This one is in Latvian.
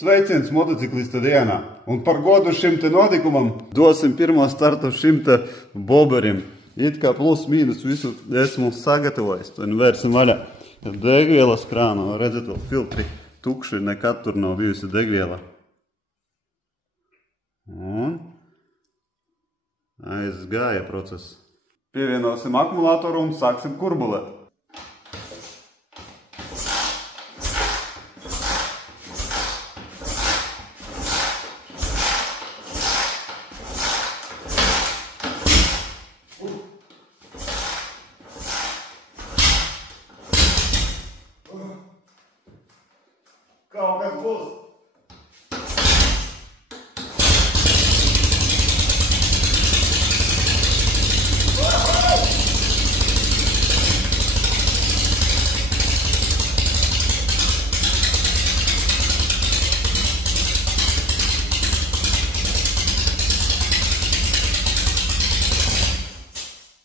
Sveiciens motociklista dienā. Un par godu šim te notikumam dosim pirmo startu šim te boberim. It kā plus mīnus visu esmu sagatavojis. To vērsim vaļā. Degvielas krānu, redzat, vēl filtri tukši, nekad tur nav bijusi degviela. Un aizgāja process. Pievienosim akumulātoru un sāksim kurbulēt. Kaut kas būs.